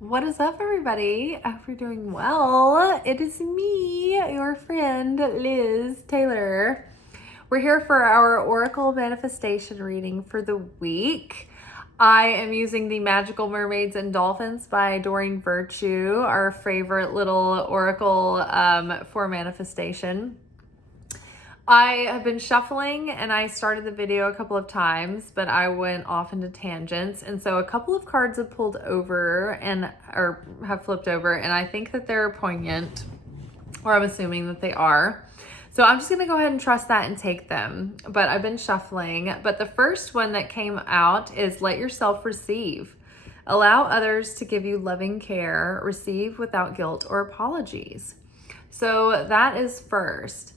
What is up, everybody? I hope you're doing well. It is me, your friend, Liz Taylor. We're here for our Oracle Manifestation reading for the week. I am using the Magical Mermaids and Dolphins by Doreen Virtue, our favorite little oracle for manifestation. I have been shuffling and I started the video a couple of times, but I went off into tangents. And so a couple of cards have pulled over or have flipped over, and I think that they're poignant, or I'm assuming that they are. So I'm just going to go ahead and trust that and take them. But I've been shuffling. But the first one that came out is let yourself receive. Allow others to give you loving care. Receive without guilt or apologies. So that is first.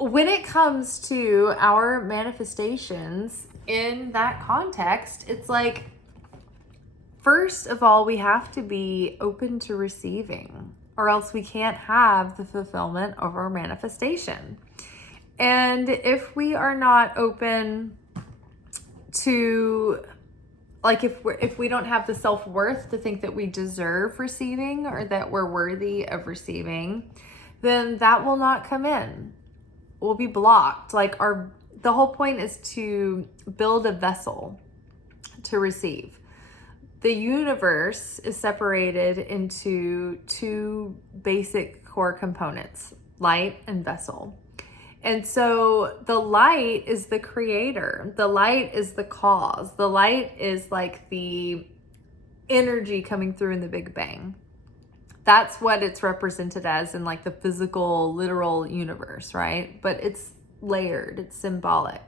When it comes to our manifestations in that context, it's like, first of all, we have to be open to receiving, or else we can't have the fulfillment of our manifestation. And if we are not open to, like, if we don't have the self-worth to think that we deserve receiving or that we're worthy of receiving, then that will not come in. Will be blocked. The whole point is to build a vessel to receive. The universe is separated into two basic core components, light and vessel. And so the light is the creator. The light is the cause. The light is like the energy coming through in the Big Bang. That's what it's represented as in like the physical, literal universe, right? But it's layered, it's symbolic.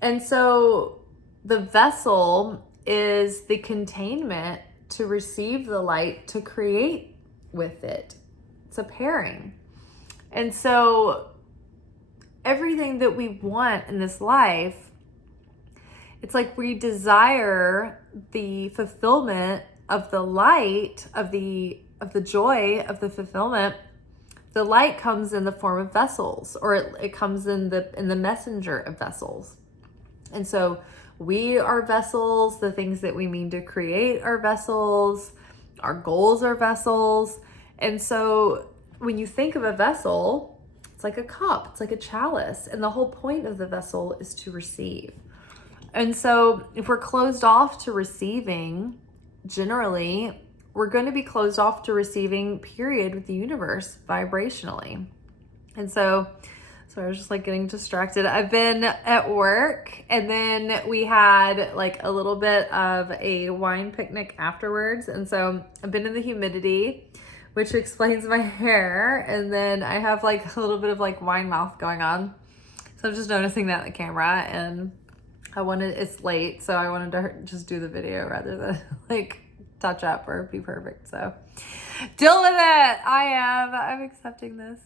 And so the vessel is the containment to receive the light, to create with it. It's a pairing. And so everything that we want in this life, it's like we desire the fulfillment of the light, of the joy of the fulfillment. The light comes in the form of vessels, or it comes in the messenger of vessels. And so we are vessels. The things that we mean to create are vessels. Our goals are vessels. And so when you think of a vessel, it's like a cup, it's like a chalice. And the whole point of the vessel is to receive. And so if we're closed off to receiving, generally, we're going to be closed off to receiving, period, with the universe vibrationally. And so I was just like getting distracted. I've been at work, and then we had like a little bit of a wine picnic afterwards. And so I've been in the humidity, which explains my hair. And then I have like a little bit of like wine mouth going on. So I'm just noticing that in the camera, and it's late, so I wanted to just do the video rather than like touch up or be perfect. So deal with it. I'm accepting this.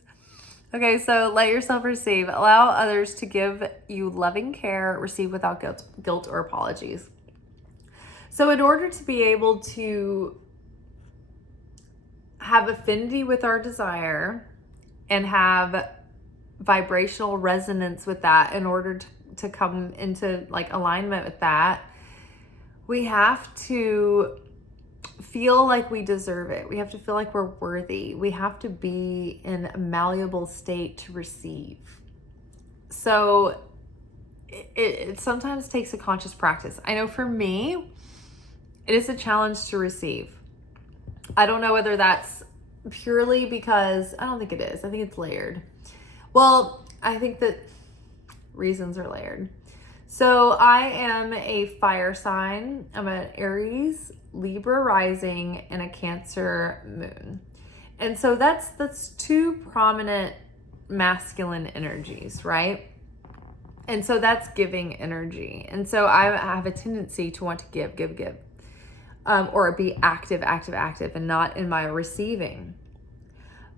Okay, so let yourself receive. Allow others to give you loving care. Receive without guilt or apologies. So in order to be able to have affinity with our desire and have vibrational resonance with that, in order to come into like alignment with that, we have to feel like we deserve it. We have to feel like we're worthy. We have to be in a malleable state to receive. So it sometimes takes a conscious practice. I know for me, it is a challenge to receive. I don't know whether that's purely because, I don't think it is. I think it's layered. Well, I think that reasons are layered. So I am a fire sign. I'm an Aries, Libra rising, and a Cancer moon. And so that's two prominent masculine energies, right? And so that's giving energy. And so I have a tendency to want to give, or be active, and not in my receiving.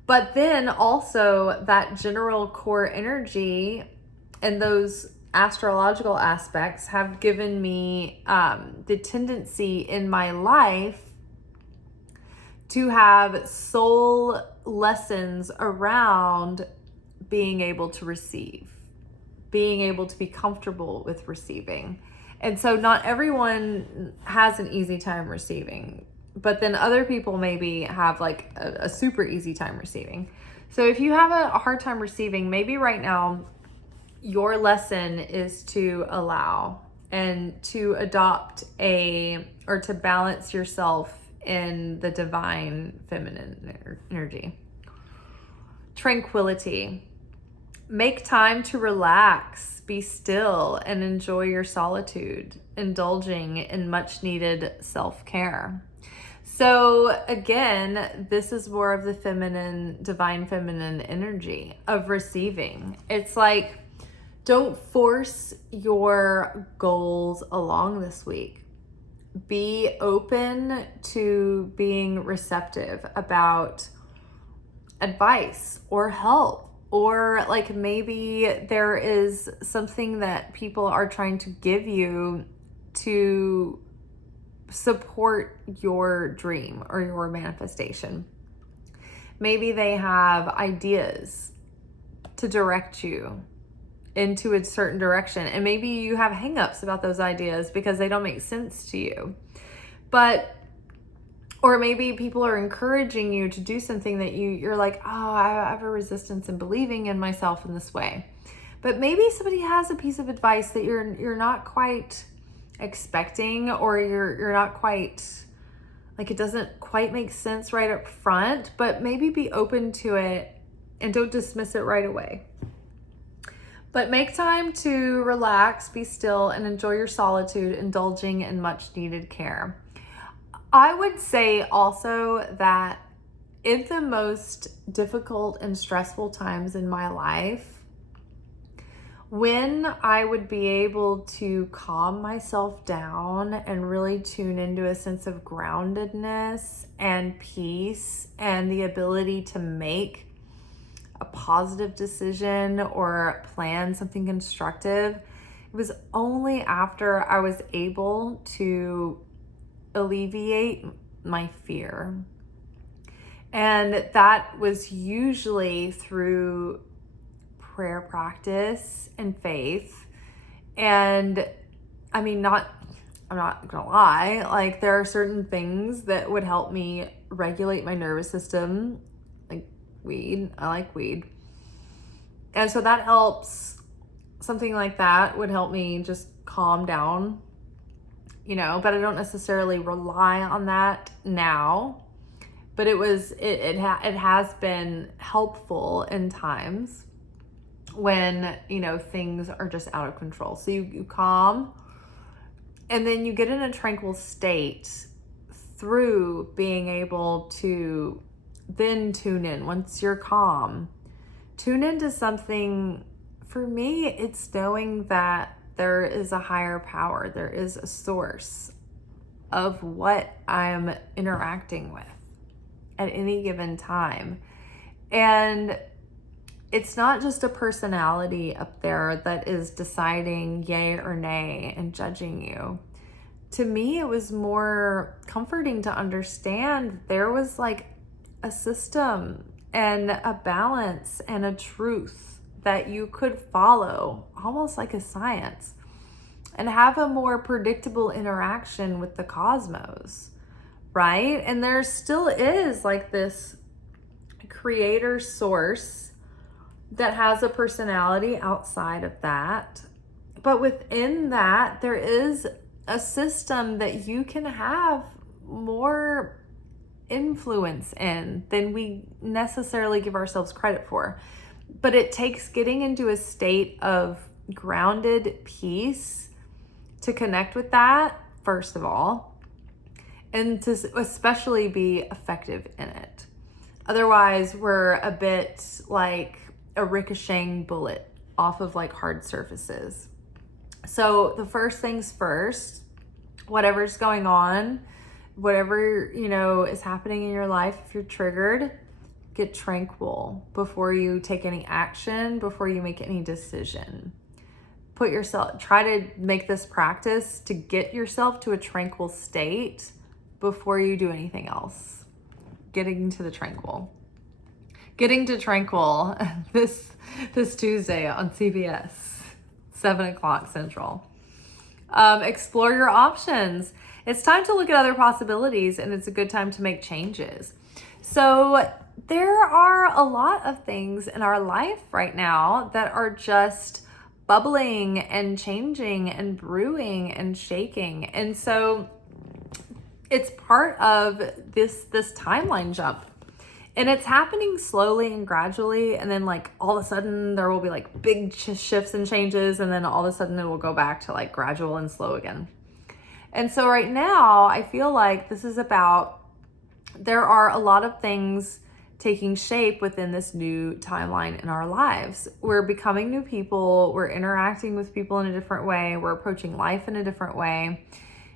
But then also that general core energy and those astrological aspects have given me the tendency in my life to have soul lessons around being able to receive, being able to be comfortable with receiving. And so not everyone has an easy time receiving, but then other people maybe have like a super easy time receiving. So if you have a hard time receiving, maybe right now your lesson is to allow and to adopt or to balance yourself in the divine feminine energy. Tranquility. Make time to relax, be still, and enjoy your solitude, indulging in much needed self-care. So again, this is more of the feminine, divine feminine energy of receiving. It's like, don't force your goals along this week. Be open to being receptive about advice or help. Or like maybe there is something that people are trying to give you to support your dream or your manifestation. Maybe they have ideas to direct you into a certain direction. And maybe you have hangups about those ideas because they don't make sense to you. Or maybe people are encouraging you to do something that you're like, oh, I have a resistance in believing in myself in this way. But maybe somebody has a piece of advice that you're not quite expecting, or you're not quite, like it doesn't quite make sense right up front, but maybe be open to it and don't dismiss it right away. But make time to relax, be still, and enjoy your solitude, indulging in much needed care. I would say also that in the most difficult and stressful times in my life, when I would be able to calm myself down and really tune into a sense of groundedness and peace and the ability to make a positive decision or plan something constructive, it was only after I was able to alleviate my fear. And that was usually through prayer practice and faith. And I mean, I'm not gonna lie, like there are certain things that would help me regulate my nervous system, like weed. I like weed. And so that helps. Something like that would help me just calm down, but I don't necessarily rely on that now. But it has been helpful in times when, things are just out of control. So you calm, and then you get in a tranquil state through being able to then tune in. Once you're calm, tune into something. For me, it's knowing that there is a higher power. There is a source of what I'm interacting with at any given time. And it's not just a personality up there that is deciding yay or nay and judging you. To me, it was more comforting to understand there was like a system and a balance and a truth that you could follow, almost like a science, and have a more predictable interaction with the cosmos, right? And there still is like this creator source that has a personality outside of that. But within that, there is a system that you can have more influence in than we necessarily give ourselves credit for. But it takes getting into a state of grounded peace to connect with that, first of all, and to especially be effective in it. Otherwise, we're a bit like a ricocheting bullet off of like hard surfaces. So the first things first, whatever's going on, whatever, is happening in your life, if you're triggered, get tranquil before you take any action, before you make any decision. Try to make this practice to get yourself to a tranquil state before you do anything else. Getting to tranquil this Tuesday on CBS, 7:00 Central. Explore your options. It's time to look at other possibilities, and it's a good time to make changes. So there are a lot of things in our life right now that are just bubbling and changing and brewing and shaking. And so it's part of this timeline jump. And it's happening slowly and gradually, and then like all of a sudden there will be like big shifts and changes, and then all of a sudden it will go back to like gradual and slow again. And so right now I feel like this is about, there are a lot of things taking shape within this new timeline in our lives. We're becoming new people, we're interacting with people in a different way, we're approaching life in a different way.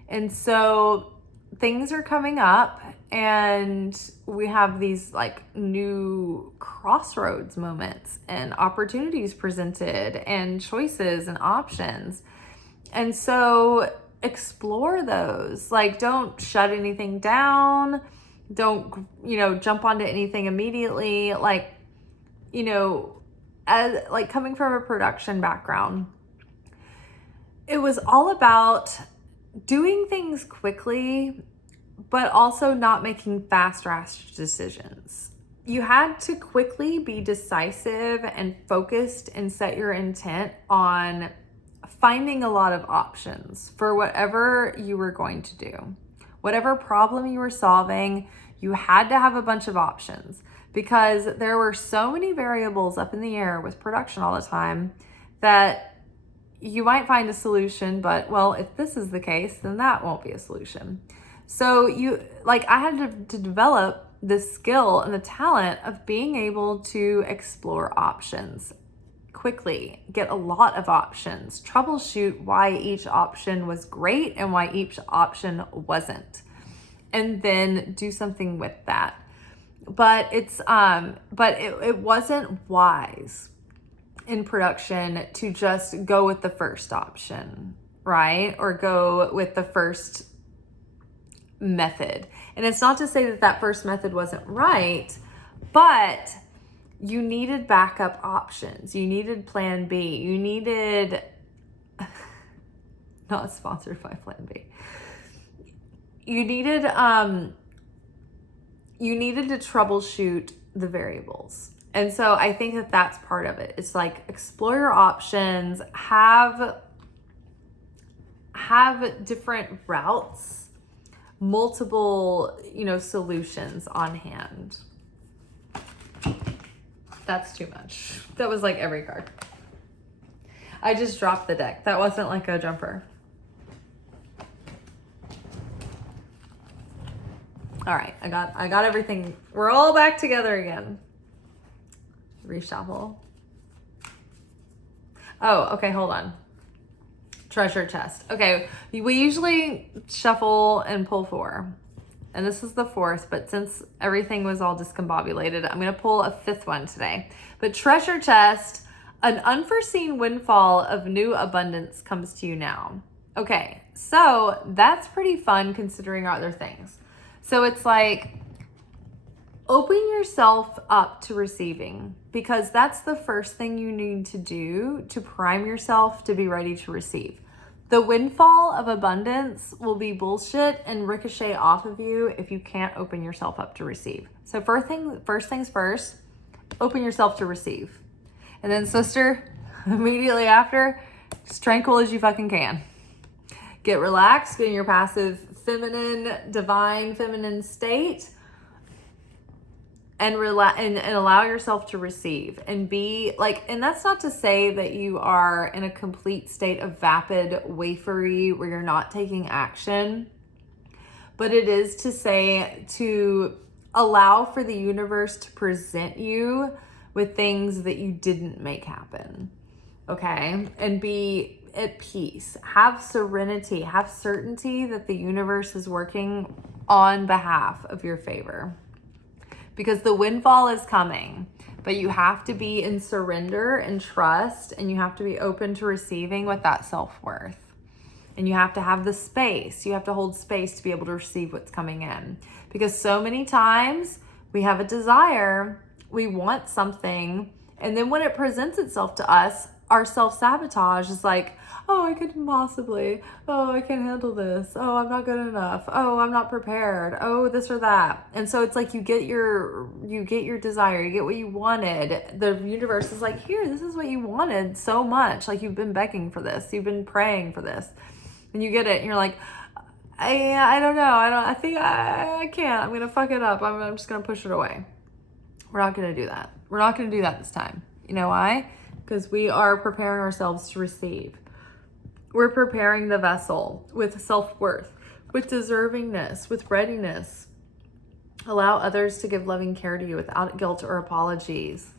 And so things are coming up, and we have these like new crossroads moments and opportunities presented and choices and options. And so explore those. Like, don't shut anything down. Don't, jump onto anything immediately. Like, as like coming from a production background, it was all about doing things quickly, but also not making fast, rash decisions. You had to quickly be decisive and focused and set your intent on finding a lot of options for whatever you were going to do. Whatever problem you were solving, you had to have a bunch of options, because there were so many variables up in the air with production all the time that you might find a solution, but well, if this is the case, then that won't be a solution. So I had to develop the skill and the talent of being able to explore options quickly, get a lot of options, troubleshoot why each option was great and why each option wasn't, and then do something with that. But it wasn't wise in production to just go with the first option, right? Or go with the first method. And it's not to say that first method wasn't right, but you needed backup options. You needed plan B. You needed, not sponsored by plan B. You needed to troubleshoot the variables. And so I think that that's part of it. It's like, explore your options, have different routes, multiple, solutions on hand. That's too much. That was like every card. I just dropped the deck. That wasn't like a jumper. All right, I got everything. We're all back together again. Reshuffle. Oh, okay, hold on. Treasure chest. Okay, we usually shuffle and pull 4. And this is the 4th, but since everything was all discombobulated, I'm going to pull a 5th one today. But treasure chest, an unforeseen windfall of new abundance comes to you now. Okay, so that's pretty fun considering other things. So it's like, open yourself up to receiving, because that's the first thing you need to do to prime yourself to be ready to receive. The windfall of abundance will be bullshit and ricochet off of you if you can't open yourself up to receive. So first things first, open yourself to receive. And then sister, immediately after, just tranquil as you fucking can. Get relaxed, get in your passive feminine, divine feminine state, and allow yourself to receive and be like, and that's not to say that you are in a complete state of vapid wafery where you're not taking action, but it is to say to allow for the universe to present you with things that you didn't make happen. Okay. And be at peace, have serenity, have certainty that the universe is working on behalf of your favor. Because the windfall is coming, but you have to be in surrender and trust, and you have to be open to receiving with that self-worth. And you have to have the space. You have to hold space to be able to receive what's coming in. Because so many times we have a desire, we want something, and then when it presents itself to us, our self-sabotage is like, oh, I couldn't possibly, oh, I can't handle this, oh, I'm not good enough, oh, I'm not prepared, oh, this or that. And so it's like you get your desire, you get what you wanted. The universe is like, here, this is what you wanted so much. Like, you've been begging for this, you've been praying for this, and you get it, and you're like, I don't know, I think I can't, I'm gonna fuck it up, I'm just gonna push it away. We're not gonna do that. We're not gonna do that this time. You know why? Because we are preparing ourselves to receive. We're preparing the vessel with self-worth, with deservingness, with readiness. Allow others to give loving care to you without guilt or apologies.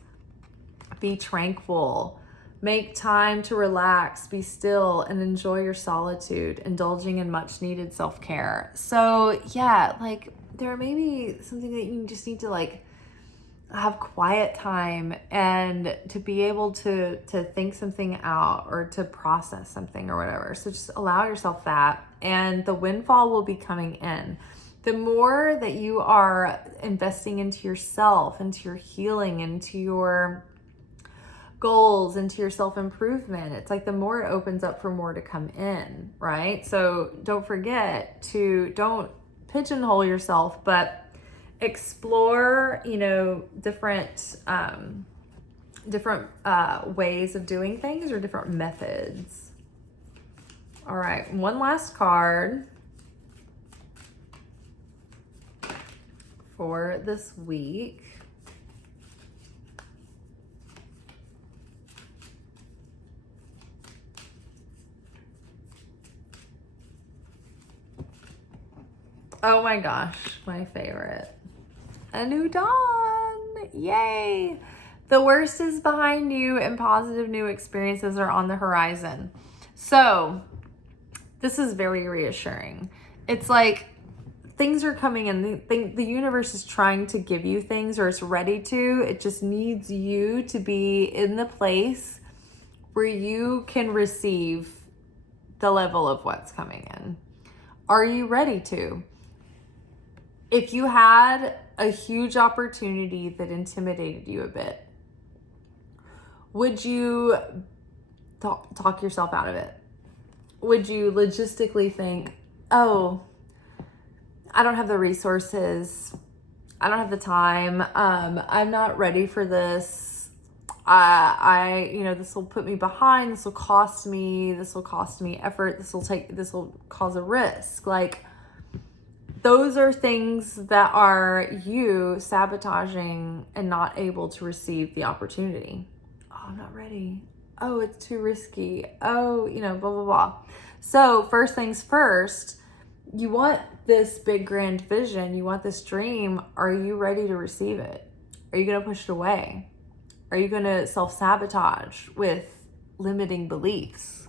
Be tranquil. Make time to relax, be still, and enjoy your solitude, indulging in much needed self-care. So yeah, like there may be something that you just need to like have quiet time and to be able to think something out or to process something or whatever. So just allow yourself that, and the windfall will be coming in. The more that you are investing into yourself, into your healing, into your goals, into your self-improvement, it's like the more it opens up for more to come in, right? So don't forget to, don't pigeonhole yourself, but explore, different ways of doing things or different methods. All right, one last card for this week. Oh my gosh, my favorite. A new dawn. Yay. The worst is behind you and positive new experiences are on the horizon. So this is very reassuring. It's like things are coming in. The universe is trying to give you things, or it's ready to. It just needs you to be in the place where you can receive the level of what's coming in. Are you ready to? If you had a huge opportunity that intimidated you a bit, would you talk yourself out of it? Would you logistically think, oh, I don't have the resources, I don't have the time, I'm not ready for this, this will put me behind, this will cost me effort, this will cause a risk. Like, those are things that are you sabotaging and not able to receive the opportunity. Oh, I'm not ready. Oh, it's too risky. Oh, blah, blah, blah. So first things first, you want this big grand vision. You want this dream. Are you ready to receive it? Are you going to push it away? Are you going to self-sabotage with limiting beliefs?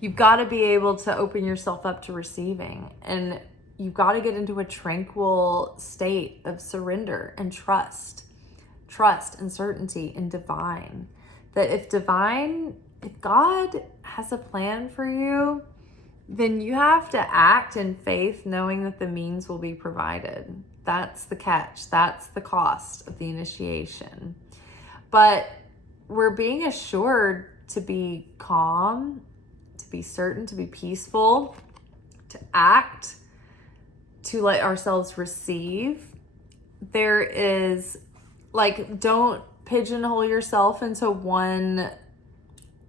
You've got to be able to open yourself up to receiving, and you've got to get into a tranquil state of surrender and trust and certainty in divine. That if God has a plan for you, then you have to act in faith, knowing that the means will be provided. That's the catch. That's the cost of the initiation. But we're being assured to be calm, to be certain, to be peaceful, to act, to let ourselves receive. There is, like, don't pigeonhole yourself into one,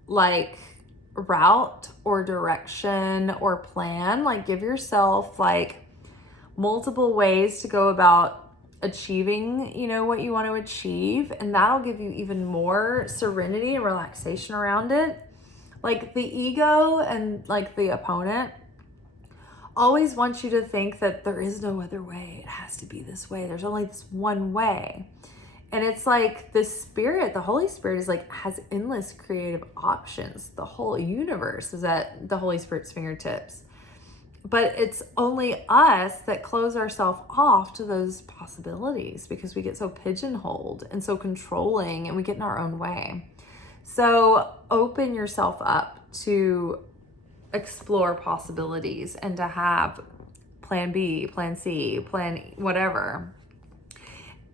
like, route or direction or plan. Like, give yourself, like, multiple ways to go about achieving, what you want to achieve. And that'll give you even more serenity and relaxation around it. Like, the ego and, like, the opponent always wants you to think that there is no other way. It has to be this way. There's only this one way. And it's like the Spirit, the Holy Spirit is like, has endless creative options. The whole universe is at the Holy Spirit's fingertips. But it's only us that close ourselves off to those possibilities because we get so pigeonholed and so controlling, and we get in our own way. So open yourself up to explore possibilities and to have plan B, plan C, plan whatever.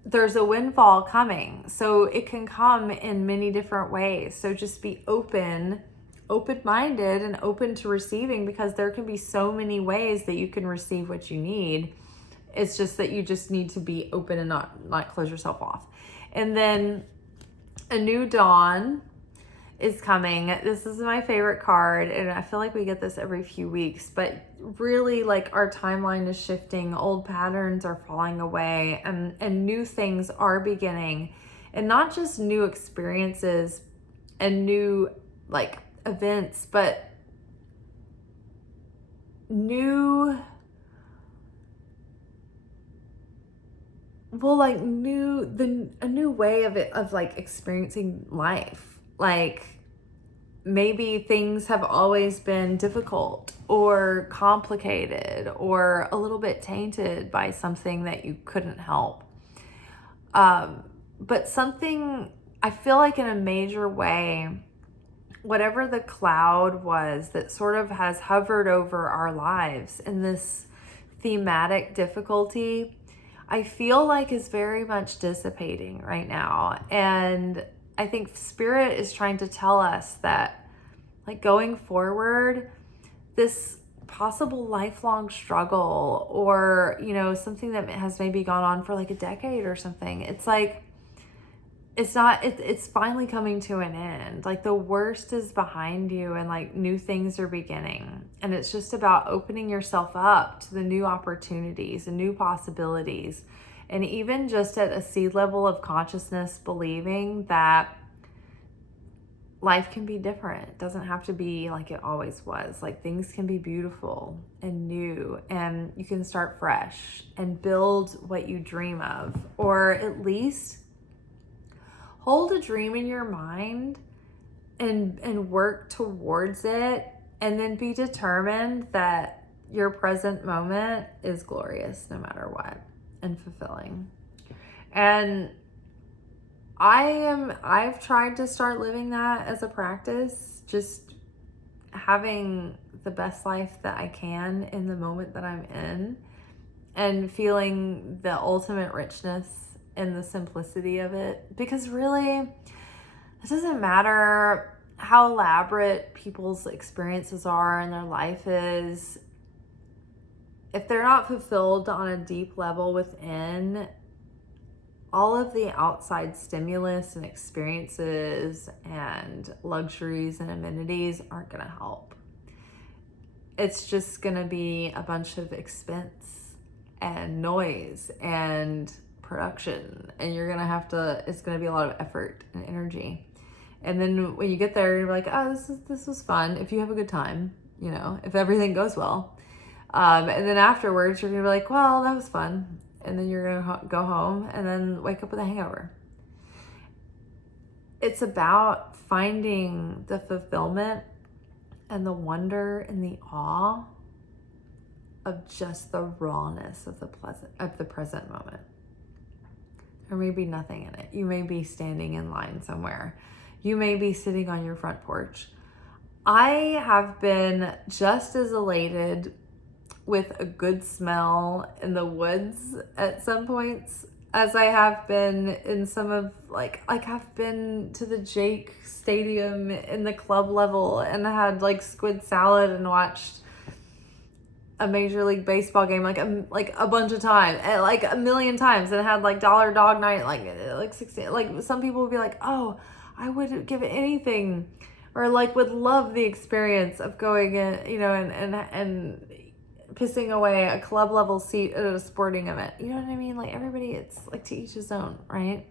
there's a windfall coming. So it can come in many different ways. So just be open-minded and open to receiving, because there can be so many ways that you can receive what you need. It's just that you just need to be open and not close yourself off. And then a new dawn is coming. This is my favorite card, and I feel like we get this every few weeks, but really, like, our timeline is shifting, old patterns are falling away, and new things are beginning. And not just new experiences and new, like, events, but a new way of like experiencing life. Like, maybe things have always been difficult or complicated or a little bit tainted by something that you couldn't help. But something, I feel like, in a major way, whatever the cloud was that sort of has hovered over our lives in this thematic difficulty, I feel like is very much dissipating right now. And I think Spirit is trying to tell us that, like, going forward, this possible lifelong struggle, or, you know, something that has maybe gone on for like a decade or something, it's like, it's finally coming to an end. Like, the worst is behind you, and like new things are beginning. And it's just about opening yourself up to the new opportunities and new possibilities. And even just at a seed level of consciousness, believing that life can be different. It doesn't have to be like it always was. Like, things can be beautiful and new, and you can start fresh and build what you dream of, or at least hold a dream in your mind and work towards it, and then be determined that your present moment is glorious no matter what, and fulfilling. And I've tried to start living that as a practice, just having the best life that I can in the moment that I'm in, and feeling the ultimate richness in the simplicity of it. Because really, it doesn't matter how elaborate people's experiences are and their life is, if they're not fulfilled on a deep level within, all of the outside stimulus and experiences and luxuries and amenities aren't going to help. It's just going to be a bunch of expense and noise and production, and it's going to be a lot of effort and energy. And then when you get there, you're like, oh, this was fun. If you have a good time, you know, if everything goes well. And then afterwards, you're going to be like, well, that was fun. And then you're going to go home and then wake up with a hangover. It's about finding the fulfillment and the wonder and the awe of just the rawness of the present moment. There may be nothing in it. You may be standing in line somewhere. You may be sitting on your front porch. I have been just as elated with a good smell in the woods at some points as I have been in some of, like I've been to the Jake Stadium in the club level and had like squid salad and watched a Major League Baseball game like a bunch of times, like a million times, and had like dollar dog night like 16. Like, some people would be like, oh, I would give it anything, or like would love the experience of going in, you know, and pissing away a club level seat at a sporting event. You know what I mean? Like, everybody, it's like to each his own, right?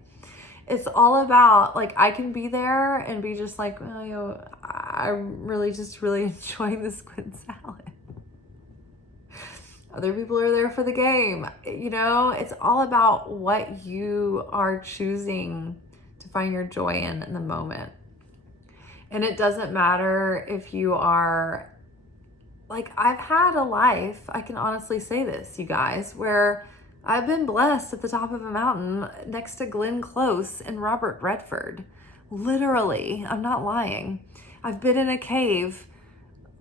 It's all about, like, I can be there and be just like, oh, you know, I'm really enjoying the squid salad. Other people are there for the game. You know, it's all about what you are choosing to find your joy in the moment. And it doesn't matter if you are, like, I've had a life, I can honestly say this, you guys, where I've been blessed at the top of a mountain next to Glenn Close and Robert Redford. Literally, I'm not lying. I've been in a cave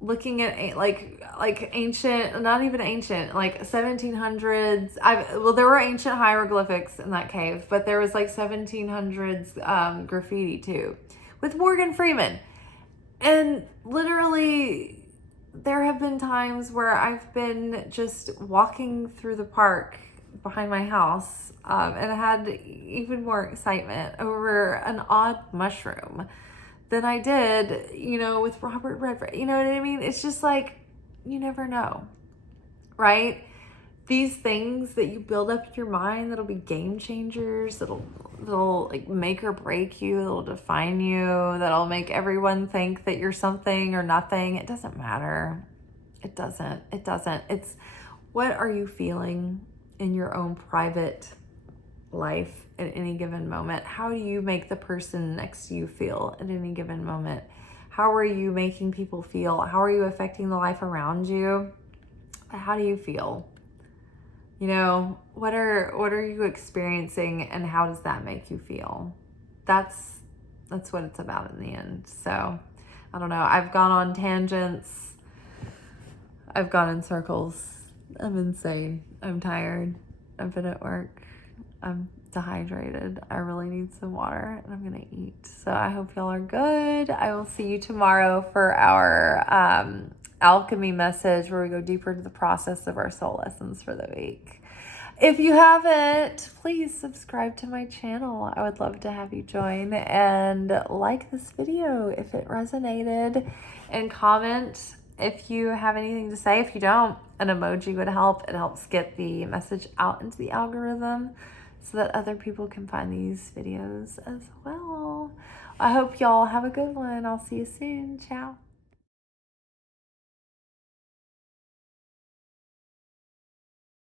looking at like ancient, not even ancient, like 1700s. Well, there were ancient hieroglyphics in that cave, but there was like 1700s graffiti too, with Morgan Freeman. And literally, there have been times where I've been just walking through the park behind my house, and I had even more excitement over an odd mushroom than I did, with Robert Redford. You know what I mean? It's just like, you never know, right? These things that you build up in your mind that'll be game changers, that'll like make or break you, that'll define you, that'll make everyone think that you're something or nothing. It doesn't matter. It doesn't. It's what are you feeling in your own private life at any given moment? How do you make the person next to you feel at any given moment? How are you making people feel? How are you affecting the life around you? How do you feel? What are you experiencing, and how does that make you feel? That's what it's about in the end. So I don't know. I've gone on tangents. I've gone in circles. I'm insane. I'm tired. I've been at work. I'm dehydrated. I really need some water, and I'm gonna eat. So I hope y'all are good. I will see you tomorrow for our alchemy message, where we go deeper into the process of our soul lessons for the week. If you haven't, please subscribe to my channel. I would love to have you join, and like this video if it resonated, and comment if you have anything to say. If you don't, an emoji would help. It helps get the message out into the algorithm so that other people can find these videos as well. I hope y'all have a good one. I'll see you soon. Ciao.